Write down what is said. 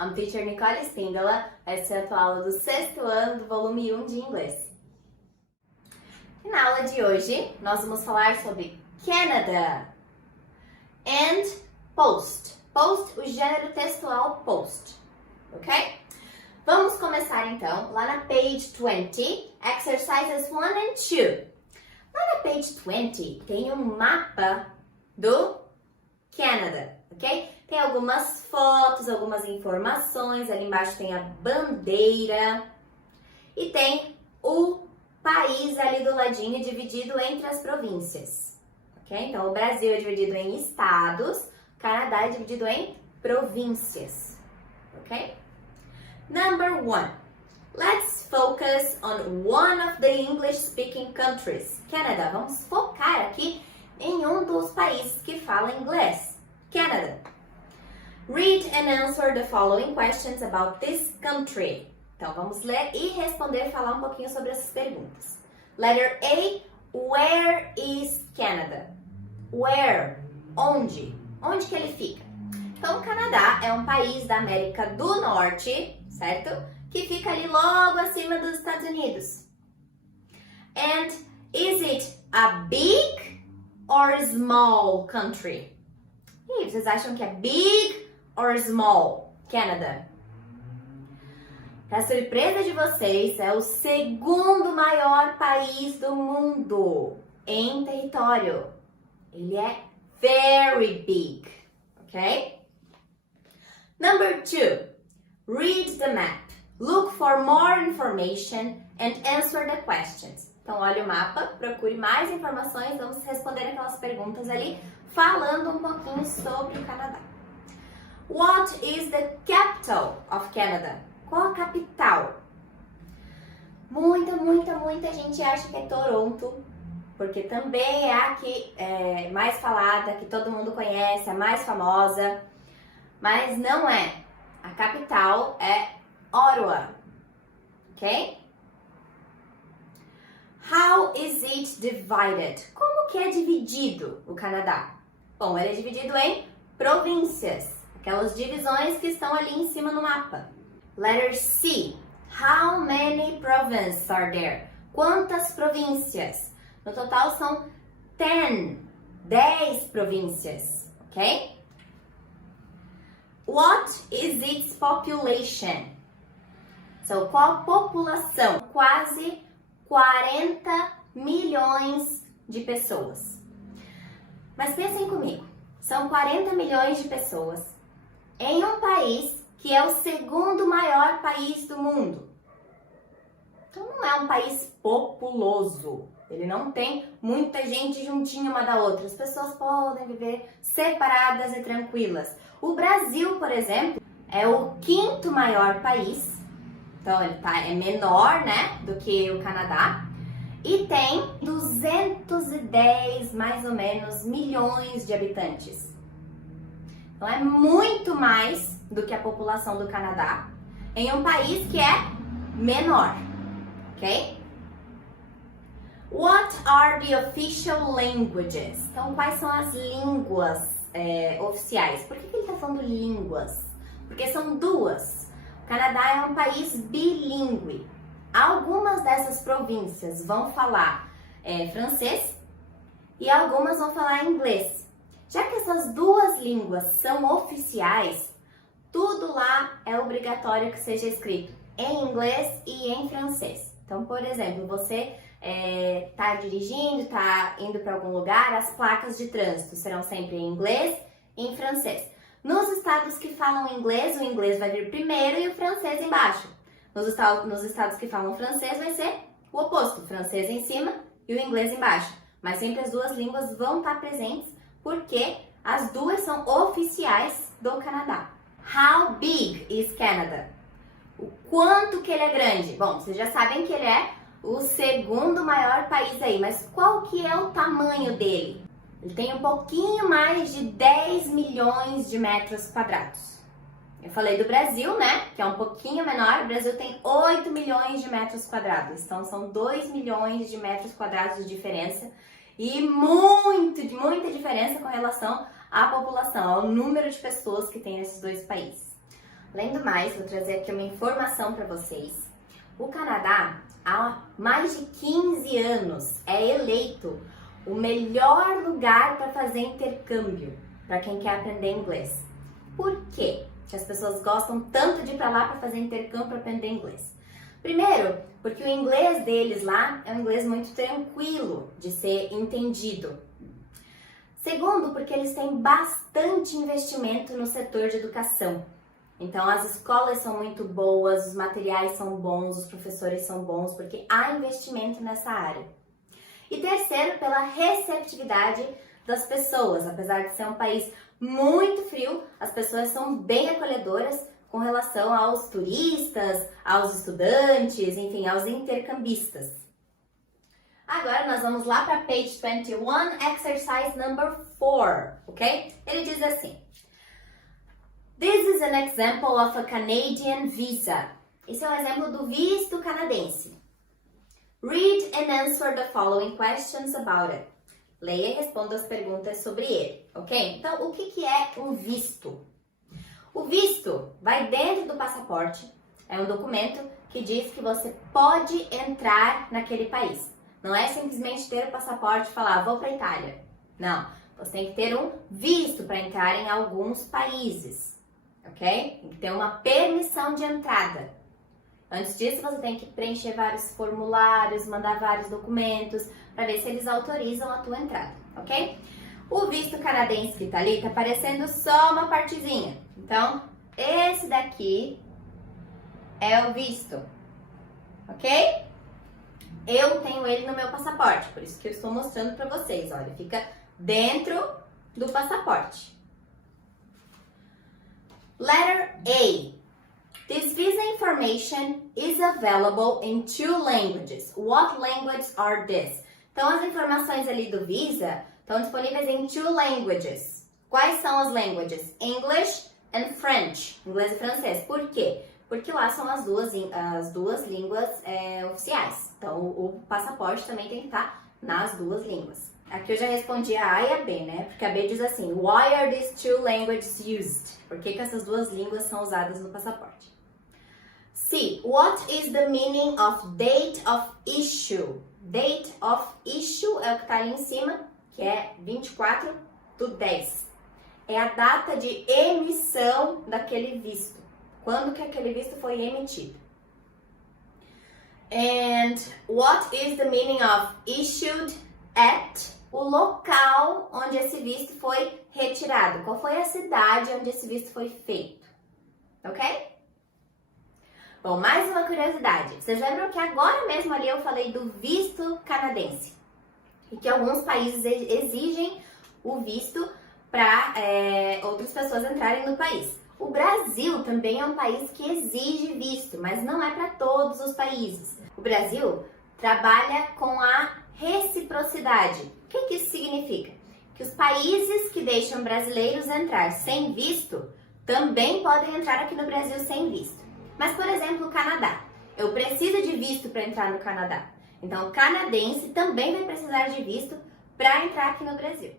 I'm Teacher Nicole Spindola, essa é a tua aula do 6º ano do volume 1 de inglês. E na aula de hoje, nós vamos falar sobre Canada and post. Post, o gênero textual post, ok? Vamos começar então lá na page 20, exercises 1 and 2. Lá na page 20 tem um mapa do Canada, ok? Tem algumas fotos, algumas informações, ali embaixo tem a bandeira e tem o país ali do ladinho dividido entre as províncias, ok? Então o Brasil é dividido em estados, o Canadá é dividido em províncias, ok? Number 1. Let's focus on one of the English-speaking countries. Canada. Vamos focar aqui em um dos países que fala inglês. Canada. Read and answer the following questions about this country. Então, vamos ler e responder, falar um pouquinho sobre essas perguntas. Letter A. Where is Canada? Where? Onde? Onde que ele fica? Então, o Canadá é um país da América do Norte, certo? Que fica ali logo acima dos Estados Unidos. And is it a big or small country? E aí, vocês acham que é big or small? Canada. Para surpresa de vocês, é o segundo maior país do mundo em território. Ele é very big, ok? Number 2. Read the map. Look for more information and answer the questions. Então, olha o mapa, procure mais informações, vamos responder aquelas perguntas ali, falando um pouquinho sobre o Canadá. What is the capital of Canada? Qual a capital? Muita gente acha que é Toronto, porque também é a que é mais falada, que todo mundo conhece, a mais famosa, mas não é. A capital é Ottawa, ok? How is it divided? Como que é dividido o Canadá? Bom, ele é dividido em províncias, aquelas divisões que estão ali em cima no mapa. Letter C. How many provinces are there? Quantas províncias? No total são 10 províncias, ok? What is its population? So, qual a população? Quase 40 milhões de pessoas. Mas pensem comigo, são 40 milhões de pessoas em um país que é o segundo maior país do mundo. Então não é um país populoso, ele não tem muita gente juntinha uma da outra, as pessoas podem viver separadas e tranquilas. O Brasil, por exemplo, é o 5º maior país. Então, ele é menor, né, do que o Canadá. E tem 210, mais ou menos, milhões de habitantes. Então, é muito mais do que a população do Canadá em um país que é menor, ok? What are the official languages? Então, quais são as línguas oficiais? Por que ele está falando línguas? Porque são duas. O Canadá é um país bilíngue. Algumas dessas províncias vão falar francês e algumas vão falar inglês. Já que essas duas línguas são oficiais, tudo lá é obrigatório que seja escrito em inglês e em francês. Então, por exemplo, você está dirigindo, está indo para algum lugar, as placas de trânsito serão sempre em inglês e em francês. Nos estados que falam inglês, o inglês vai vir primeiro e o francês embaixo. Nos estados que falam francês vai ser o oposto, o francês em cima e o inglês embaixo. Mas sempre as duas línguas vão estar presentes porque as duas são oficiais do Canadá. How big is Canada? O quanto que ele é grande? Bom, vocês já sabem que ele é o segundo maior país aí, mas qual que é o tamanho dele? Ele tem um pouquinho mais de 10 milhões de metros quadrados. Eu falei do Brasil, né? Que é um pouquinho menor. O Brasil tem 8 milhões de metros quadrados. Então, são 2 milhões de metros quadrados de diferença. E muita diferença com relação à população, ao número de pessoas que tem nesses dois países. Além do mais, vou trazer aqui uma informação para vocês. O Canadá, há mais de 15 anos, é eleito o melhor lugar para fazer intercâmbio para quem quer aprender inglês. Por quê que as pessoas gostam tanto de ir para lá para fazer intercâmbio para aprender inglês? Primeiro, porque o inglês deles lá é um inglês muito tranquilo de ser entendido. Segundo, porque eles têm bastante investimento no setor de educação. Então, as escolas são muito boas, os materiais são bons, os professores são bons, porque há investimento nessa área. E terceiro, pela receptividade das pessoas. Apesar de ser um país muito frio, as pessoas são bem acolhedoras com relação aos turistas, aos estudantes, enfim, aos intercambistas. Agora nós vamos lá para page 21, exercise number 4, ok? Ele diz assim: This is an example of a Canadian visa. Esse é um exemplo do visto canadense. Read and answer the following questions about it. Leia e responda as perguntas sobre ele, ok? Então, o que é um visto? O visto vai dentro do passaporte. É um documento que diz que você pode entrar naquele país. Não é simplesmente ter o passaporte e falar, vou para a Itália. Não, você tem que ter um visto para entrar em alguns países, ok? Tem que ter uma permissão de entrada. Antes disso, você tem que preencher vários formulários, mandar vários documentos para ver se eles autorizam a tua entrada, ok? O visto canadense que tá ali, tá aparecendo só uma partezinha. Então, esse daqui é o visto, ok? Eu tenho ele no meu passaporte, por isso que eu estou mostrando para vocês. Olha, fica dentro do passaporte. Letter A. This visa information is available in 2 languages. What languages are these? Então, as informações ali do visa estão disponíveis em 2 languages. Quais são as languages? English and French. Inglês e francês. Por quê? Porque lá são as duas línguas oficiais. Então, o passaporte também tem que estar nas 2 línguas. Aqui eu já respondi a A e a B, né? Porque a B diz assim, Why are these 2 languages used? Por que essas 2 línguas são usadas no passaporte? C. What is the meaning of date of issue? Date of issue é o que está ali em cima, que é 24/10. É a data de emissão daquele visto. Quando que aquele visto foi emitido. And what is the meaning of issued at? O local onde esse visto foi retirado. Qual foi a cidade onde esse visto foi feito? Ok? Bom, mais uma curiosidade. Vocês lembram que agora mesmo ali eu falei do visto canadense? E que alguns países exigem o visto para outras pessoas entrarem no país. O Brasil também é um país que exige visto, mas não é para todos os países. O Brasil trabalha com a reciprocidade. O que isso significa? Que os países que deixam brasileiros entrar sem visto também podem entrar aqui no Brasil sem visto. Mas, por exemplo, o Canadá. Eu preciso de visto para entrar no Canadá. Então, o canadense também vai precisar de visto para entrar aqui no Brasil.